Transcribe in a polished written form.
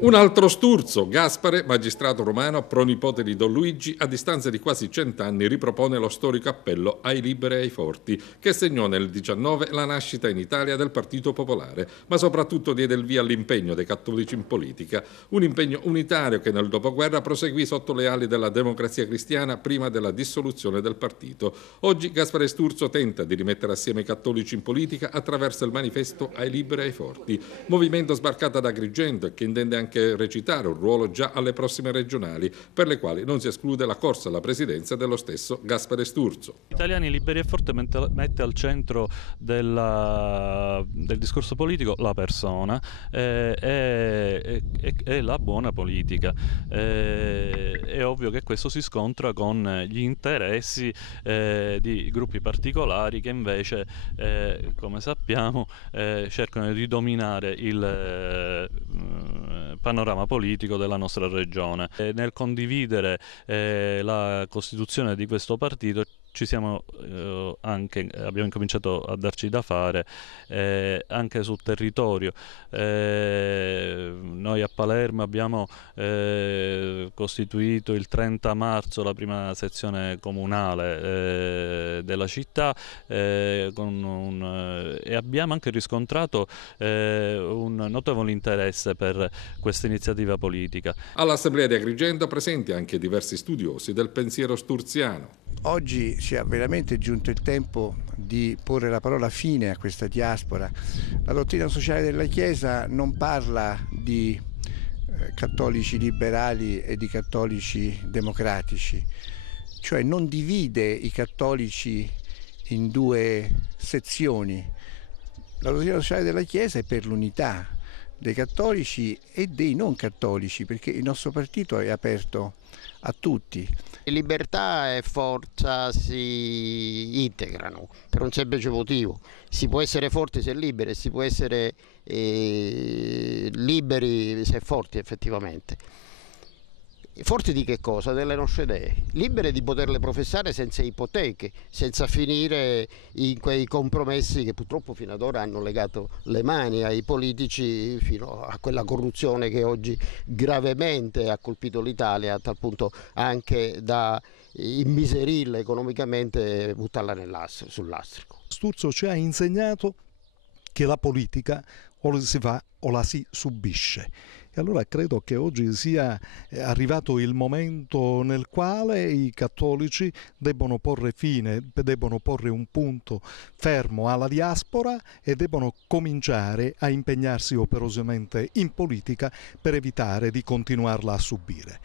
Un altro Sturzo, Gaspare, magistrato romano, pronipote di Don Luigi, a distanza di quasi 100 anni ripropone lo storico appello ai liberi e ai forti, che segnò nel 19 la nascita in Italia del Partito Popolare, ma soprattutto diede il via all'impegno dei cattolici in politica, un impegno unitario che nel dopoguerra proseguì sotto le ali della Democrazia Cristiana prima della dissoluzione del partito. Oggi Gaspare Sturzo tenta di rimettere assieme i cattolici in politica attraverso il manifesto ai liberi e ai forti, movimento sbarcato ad Agrigento e che intende anche recitare un ruolo già alle prossime regionali, per le quali non si esclude la corsa alla presidenza dello stesso Gaspare Sturzo. Italiani Liberi e Forte mette al centro del discorso politico la persona e la buona politica. È ovvio che questo si scontra con gli interessi di gruppi particolari che invece, come sappiamo, cercano di dominare il panorama politico della nostra regione. Nel condividere la costituzione di questo partito abbiamo incominciato a darci da fare anche sul territorio. Noi a Palermo abbiamo costituito il 30 marzo la prima sezione comunale della città e abbiamo anche riscontrato un notevole interesse per questa iniziativa politica. All'Assemblea di Agrigento presenti anche diversi studiosi del pensiero sturziano. Oggi sia veramente giunto il tempo di porre la parola fine a questa diaspora. La dottrina sociale della Chiesa non parla di cattolici liberali e di cattolici democratici, cioè non divide i cattolici in due sezioni. La dottrina sociale della Chiesa è per l'unità dei cattolici e dei non cattolici, perché il nostro partito è aperto a tutti. Libertà e forza si integrano per un semplice motivo: si può essere forti se liberi, si può essere liberi se forti effettivamente. Forti di che cosa? Delle nostre idee, libere di poterle professare senza ipoteche, senza finire in quei compromessi che purtroppo fino ad ora hanno legato le mani ai politici, fino a quella corruzione che oggi gravemente ha colpito l'Italia, a tal punto anche da immiserirla economicamente, buttarla sul lastrico. Sturzo ci ha insegnato che la politica o la si fa o la si subisce. E allora credo che oggi sia arrivato il momento nel quale i cattolici debbono porre un punto fermo alla diaspora e debbono cominciare a impegnarsi operosamente in politica per evitare di continuarla a subire.